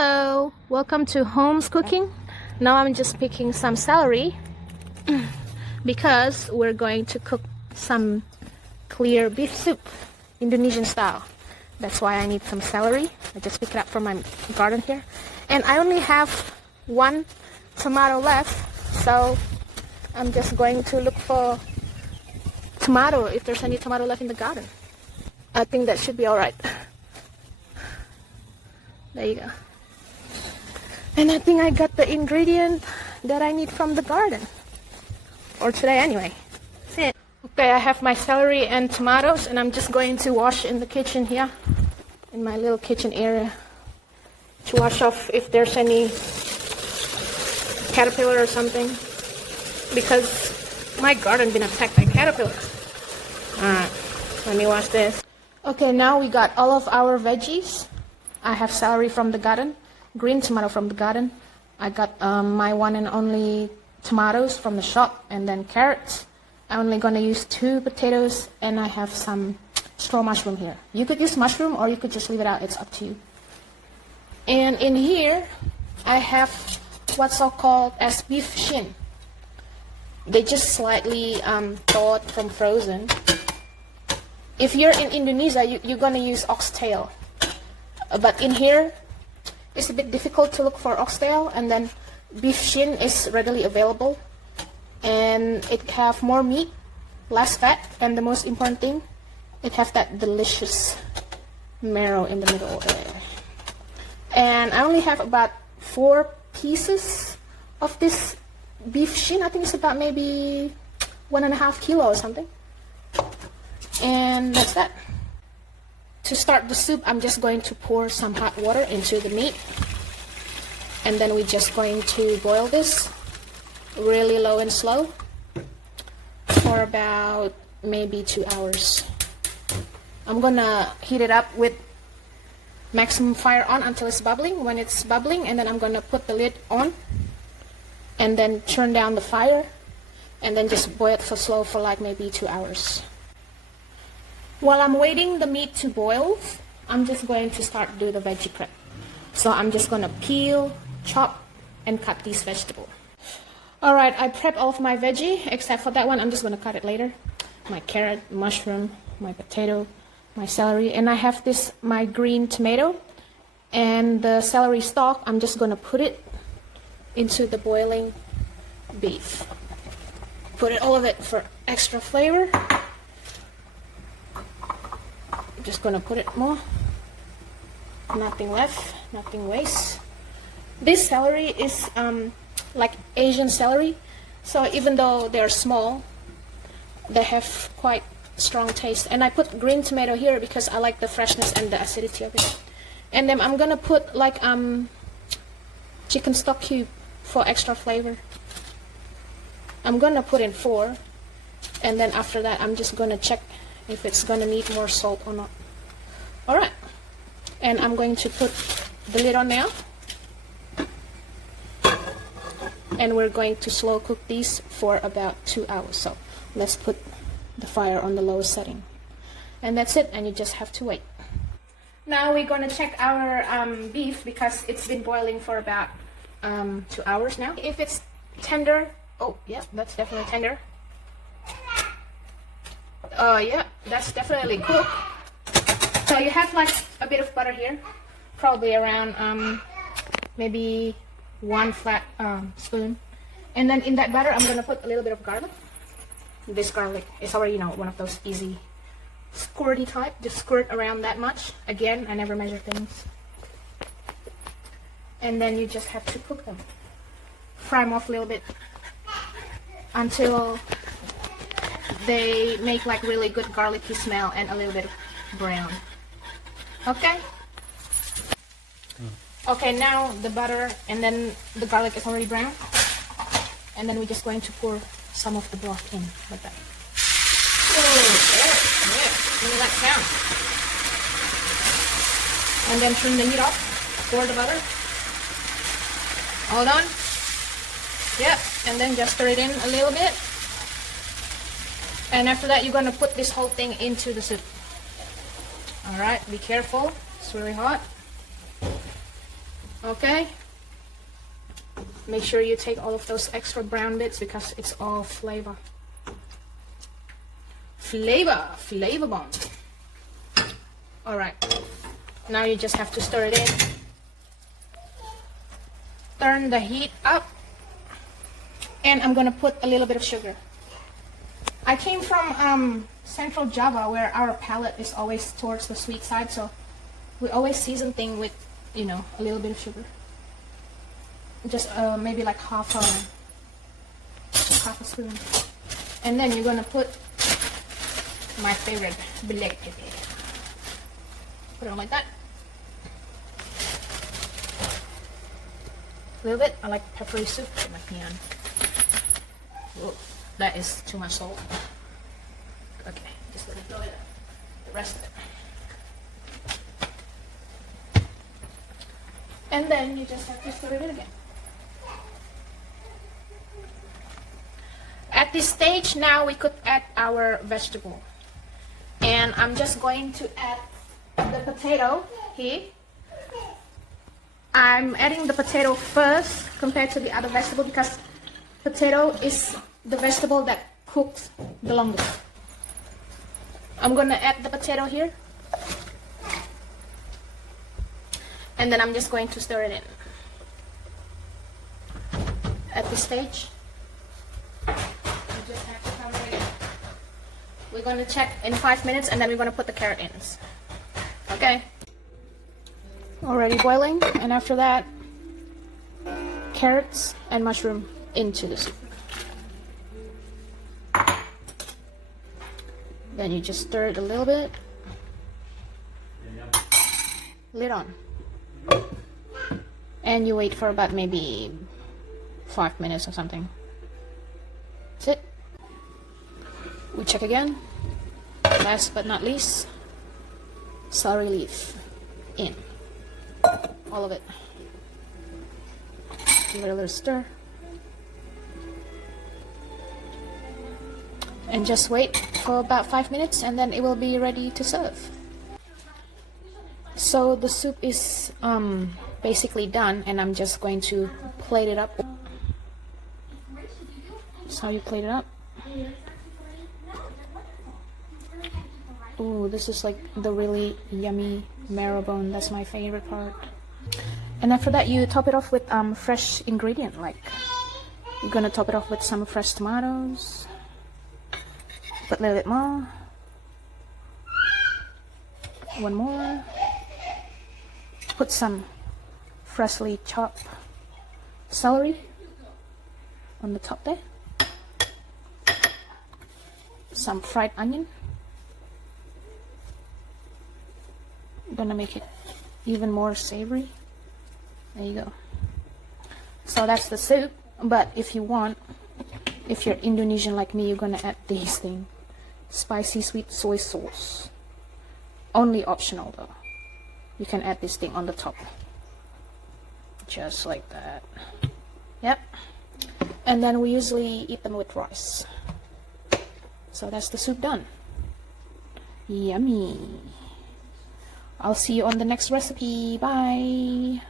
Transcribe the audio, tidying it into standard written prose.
Hello, welcome to Holmes Cooking. Now I'm just picking some celery because we're going to cook some clear beef soup, Indonesian style. That's why I need some celery. I just picked it up from my garden here. And I only have one tomato left, so I'm just going to look for tomato, if there's any tomato left in the garden. I think that should be alright. There you go. And I think I got the ingredient that I need from the garden. Or today anyway. That's it. Okay, I have my celery and tomatoes, and I'm just going to wash in the kitchen here. In my little kitchen area. To wash off if there's any caterpillar or something. Because my garden been attacked by caterpillars. Alright, let me wash this. Okay, now we got all of our veggies. I have celery from the garden, green tomato from the garden. I got my one and only tomatoes from the shop, and then carrots. I'm only gonna use 2 potatoes, and I have some straw mushroom here. You could use mushroom or you could just leave it out, it's up to you. And in here, I have what's all called as beef shin. They just slightly thawed from frozen. If you're in Indonesia, you're gonna use oxtail. But in here, it's a bit difficult to look for oxtail, and then beef shin is readily available. And it have more meat, less fat, and the most important thing, it have that delicious marrow in the middle there. And I only have about 4 pieces of this beef shin. I think it's about maybe 1.5 kilos or something. And that's that. To start the soup, I'm just going to pour some hot water into the meat. And then we're just going to boil this really low and slow for about maybe 2 hours. I'm gonna heat it up with maximum fire on until it's bubbling. When it's bubbling, and then I'm gonna put the lid on and then turn down the fire and then just boil it for slow for like maybe 2 hours. While I'm waiting the meat to boil, I'm just going to start do the veggie prep. So I'm just gonna peel, chop, and cut these vegetables. Alright, I prepped all of my veggie, except for that one. I'm just gonna cut it later. My carrot, mushroom, my potato, my celery, and I have this, my green tomato, and the celery stalk. I'm just gonna put it into the boiling beef. Put it all of it for extra flavor. I'm just gonna put it more. Nothing left, nothing waste. This celery is like Asian celery, so even though they're small, they have quite strong taste. And I put green tomato here because I like the freshness and the acidity of it. And then I'm gonna put like chicken stock cube for extra flavor. I'm gonna put in 4, and then after that I'm just gonna check if it's gonna need more salt or not. Alright, and I'm going to put the lid on now, and we're going to slow cook these for about 2 hours. So let's put the fire on the lowest setting, and that's it, and you just have to wait. Now we're gonna check our beef because it's been boiling for about 2 hours now. If it's tender, oh yeah, that's definitely tender. Yeah, that's definitely cooked. So you have like a bit of butter here, probably around maybe 1 flat spoon. And then in that butter, I'm gonna put a little bit of garlic. This garlic is already, you know, one of those easy squirty type. Just squirt around that much. Again, I never measure things. And then you just have to cook them. Fry them off a little bit until they make like really good garlicky smell and a little bit brown. Okay? Okay, now the butter and then the garlic is already brown. And then we're just going to pour some of the broth in like that. Oh, yeah. Look at that sound. And then turn the heat off. Pour the butter. All done. Yeah, and then just stir it in a little bit. And after that, you're gonna put this whole thing into the soup. Alright, be careful. It's really hot. Okay, make sure you take all of those extra brown bits because it's all flavor bomb. All right, now you just have to stir it in. Turn the heat up, and I'm gonna put a little bit of sugar. I came from Central Java, where our palate is always towards the sweet side, so we always season things with, you know, a little bit of sugar. Just maybe like half a spoon. And then you're gonna put my favorite black pepper. Put it on like that. A little bit. I like peppery soup. Put my pan. Whoa, that is too much salt. Okay, just let me throw it. The rest of it. And then you just have to stir it in again. At this stage now we could add our vegetable. And I'm just going to add the potato here. I'm adding the potato first compared to the other vegetable because potato is the vegetable that cooks the longest. I'm gonna add the potato here. And then I'm just going to stir it in. At this stage, you just have to cover it. We're going to check in 5 minutes and then we're going to put the carrot in. Okay. Already boiling, and after that, carrots and mushroom into the soup. Then you just stir it a little bit. Lid on. And you wait for about maybe 5 minutes or something. That's it. We check again. Last but not least, celery leaf in. All of it. Give it a little stir. And just wait for about 5 minutes and then it will be ready to serve. So the soup is basically done, and I'm just going to plate it up. That's how you plate it up. Ooh, this is like the really yummy marrow bone. That's my favorite part. And after that, you top it off with fresh ingredient. Like you're gonna top it off with some fresh tomatoes. Put a little bit more. One more. Put some freshly chopped celery on the top there. Some fried onion. Gonna make it even more savory. There you go. So that's the soup. But if you want, if you're Indonesian like me, you're gonna add these things. Spicy sweet soy sauce. Only optional though. You can add this thing on the top. Just like that. Yep. And then we usually eat them with rice. So that's the soup done. Yummy. I'll see you on the next recipe. Bye.